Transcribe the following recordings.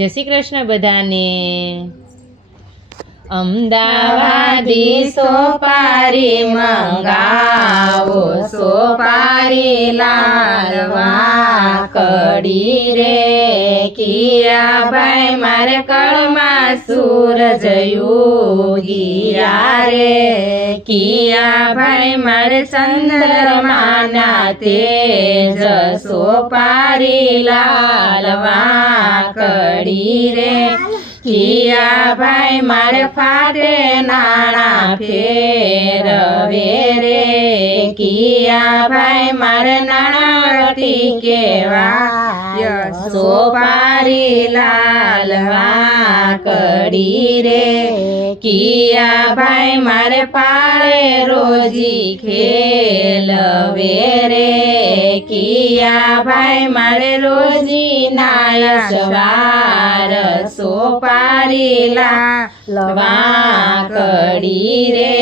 જય શ્રી કૃષ્ણ બધાને। અમદાવાદી સોપારી મંગાવો, સોપારી લાલવા કડી રે કિયા ભાઈ મારે કળમાં સૂરજ ઉગીયા રે કિયા ભાઈ મારે ચંદ્રમાના તેજ સોપારી લાલવા કડી રે કિયા ભાઈ મારે ફાટે નાણા ફેરવે રે કિયા ભાઈ મારે નાણા ટીકેવાય સોપારી લાલવા કડી રે કિયા ભાઈ મારે પાળે રોજી ખેલવે રે કિયા ભાઈ મારે રોજી નાય સવાર સોપારી લાલવા કડી રે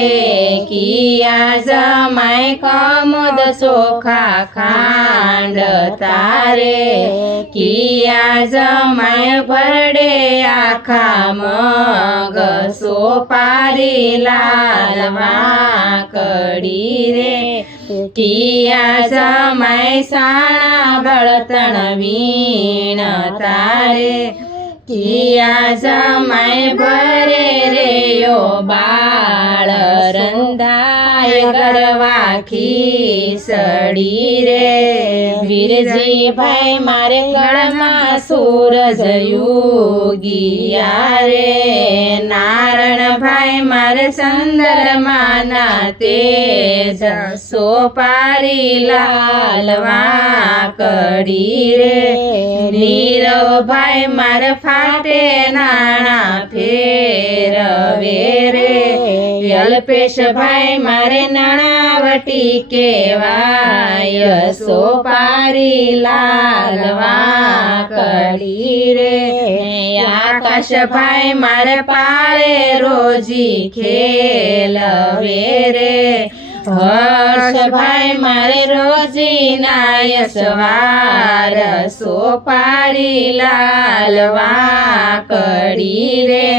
કિયા જમાય કમોદ ચોખા ખાંડ તારે કિયા જમાય ભરડે આખા મગ સોપારી લાલવા કડી રે કિયા જમાય સાણા બળતણ વીણ તારે કિયા જમાય ભરે રે યો બાળ રંધાય ગરવા ખીસડી રે વીરજી ભાઈ મારે ગળમાં સૂરજ ઉગીયા રે નારણ ભાઈ મારે ચંદ્રમાના તેજ સોપારી લાલવા કડી રે નીરવ ભાઈ મારે ફાટે નાણા ફેરવે રે અલ્પેશ ભાઈ મારે નાણાવટી કેવાય સોપારી લાલવા કડી રે આકાશ ભાઈ મારે પાળે રોજી ખેલવે રે હર્ષ ભાઈ મારે રોજી નાય સવાર સોપારી લાલવા કડી રે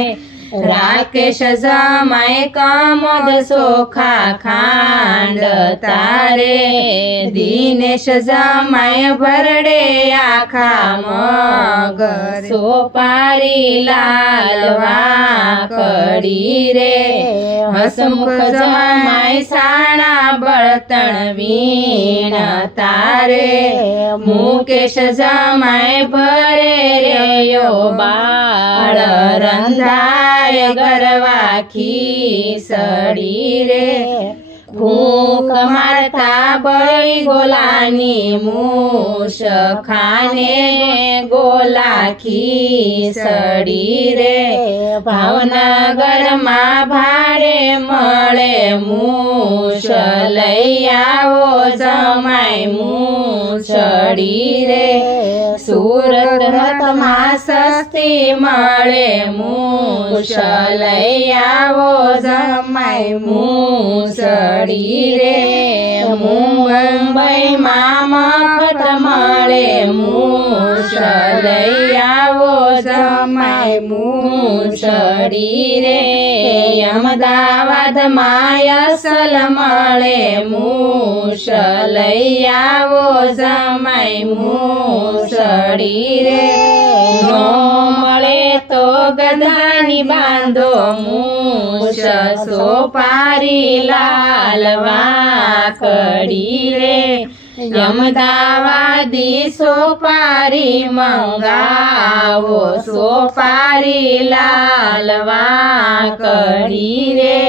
રાકેશ જમાય કમોદ ચોખા ખાંડ તારે દિનેશ જમાય ભરડે આખા મગ સોપારી લાલવા કડી રે હસમુખ જમાય સાણા બળતણ વીણ તારે મુકેશ જમાય ભરે રે યો બાળ રંધાય ગરવા ખીસડી રે ભૂખ મારતા બળી ગોલાની મૂશ ખાને ગોલા ખીસડી રે ભાવનગરમાં ભાડે મળે મૂશ લઈ આવો જમાય મૂછડી રે સુરતમાં સસ્તી મળે મૂશ લઈ આવો જમાય મૂછડી રે મુંબઈમાં મફત મળે મૂશ લઈ આવો જમાય મૂછડી રે અમદાવાદમાં અસલ મળે મૂશ લઈ આવો જમાય મૂછડી રે નો મળે તો ગધાની બાંધો મૂશ સોપારી લાલવા કડી રે અમદાવાદી સોપારી મંગાવો સોપારી લાલવા કડી રે।